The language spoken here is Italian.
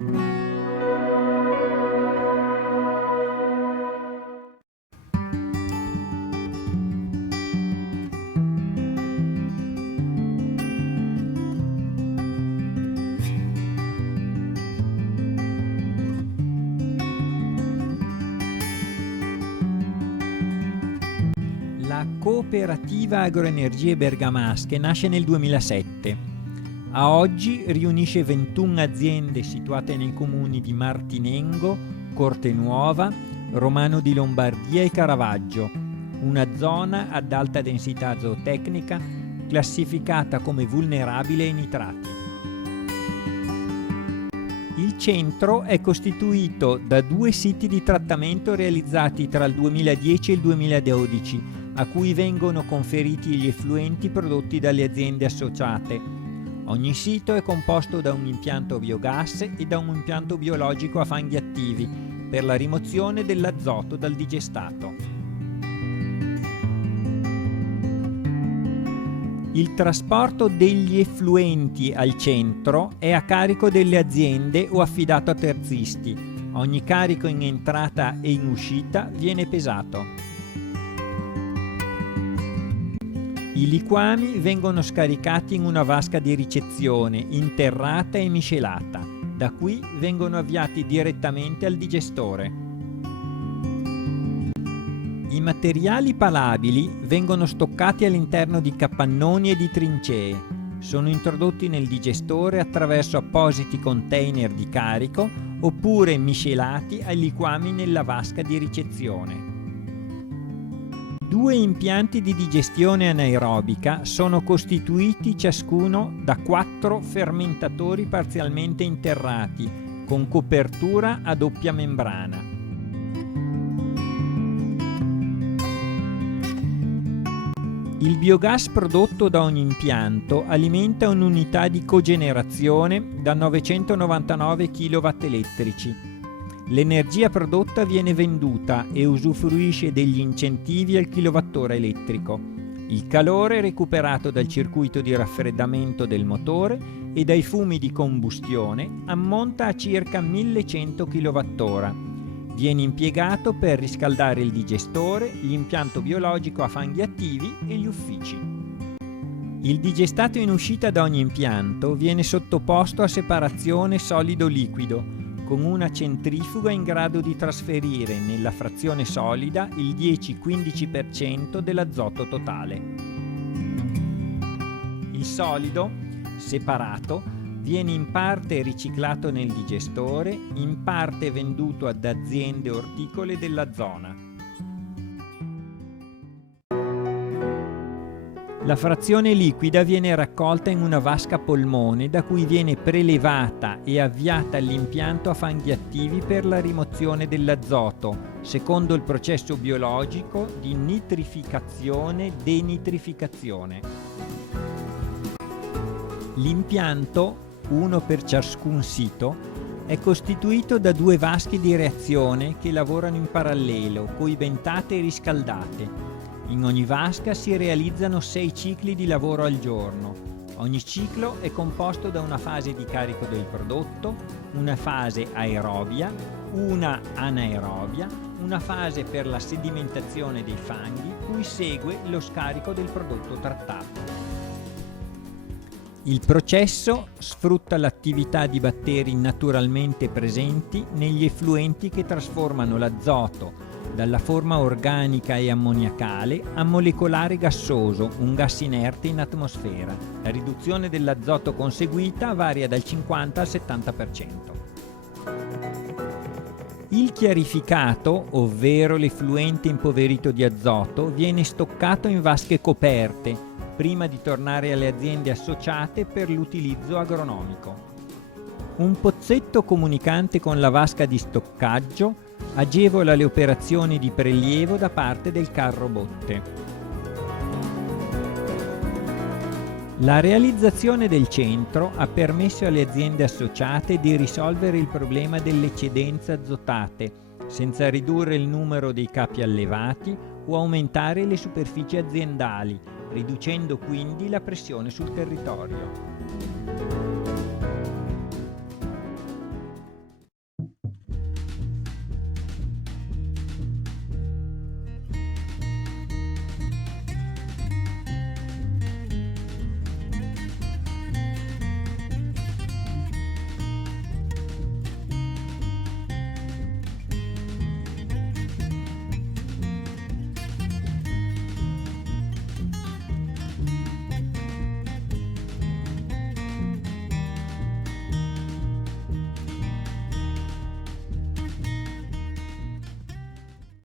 La Cooperativa Agroenergie Bergamasche nasce nel 2007. A oggi riunisce 21 aziende situate nei comuni di Martinengo, Cortenuova, Romano di Lombardia e Caravaggio, una zona ad alta densità zootecnica classificata come vulnerabile ai nitrati. Il centro è costituito da 2 siti di trattamento realizzati tra il 2010 e il 2012, a cui vengono conferiti gli effluenti prodotti dalle aziende associate. Ogni sito è composto da un impianto biogas e da un impianto biologico a fanghi attivi per la rimozione dell'azoto dal digestato. Il trasporto degli effluenti al centro è a carico delle aziende o affidato a terzisti. Ogni carico in entrata e in uscita viene pesato. I liquami vengono scaricati in una vasca di ricezione interrata e miscelata. Da qui vengono avviati direttamente al digestore. I materiali palabili vengono stoccati all'interno di capannoni e di trincee. Sono introdotti nel digestore attraverso appositi container di carico oppure miscelati ai liquami nella vasca di ricezione. 2 impianti di digestione anaerobica sono costituiti ciascuno da 4 fermentatori parzialmente interrati con copertura a doppia membrana. Il biogas prodotto da ogni impianto alimenta un'unità di cogenerazione da 999 kW elettrici. L'energia prodotta viene venduta e usufruisce degli incentivi al kilowattora elettrico. Il calore recuperato dal circuito di raffreddamento del motore e dai fumi di combustione ammonta a circa 1100 kWh. Viene impiegato per riscaldare il digestore, l'impianto biologico a fanghi attivi e gli uffici. Il digestato in uscita da ogni impianto viene sottoposto a separazione solido-liquido con una centrifuga in grado di trasferire nella frazione solida il 10-15% dell'azoto totale. Il solido, separato, viene in parte riciclato nel digestore, in parte venduto ad aziende orticole della zona. La frazione liquida viene raccolta in una vasca polmone da cui viene prelevata e avviata all'impianto a fanghi attivi per la rimozione dell'azoto, secondo il processo biologico di nitrificazione-denitrificazione. L'impianto, uno per ciascun sito, è costituito da 2 vasche di reazione che lavorano in parallelo, coibentate e riscaldate. In ogni vasca si realizzano 6 cicli di lavoro al giorno. Ogni ciclo è composto da una fase di carico del prodotto, una fase aerobia, una anaerobia, una fase per la sedimentazione dei fanghi, cui segue lo scarico del prodotto trattato. Il processo sfrutta l'attività di batteri naturalmente presenti negli effluenti che trasformano l'azoto dalla forma organica e ammoniacale a molecolare gassoso, un gas inerte in atmosfera. La riduzione dell'azoto conseguita varia dal 50 al 70%. Il chiarificato, ovvero l'effluente impoverito di azoto, viene stoccato in vasche coperte prima di tornare alle aziende associate per l'utilizzo agronomico. Un pozzetto comunicante con la vasca di stoccaggio agevola le operazioni di prelievo da parte del carro botte. La realizzazione del centro ha permesso alle aziende associate di risolvere il problema delle eccedenze azotate, senza ridurre il numero dei capi allevati o aumentare le superfici aziendali, riducendo quindi la pressione sul territorio.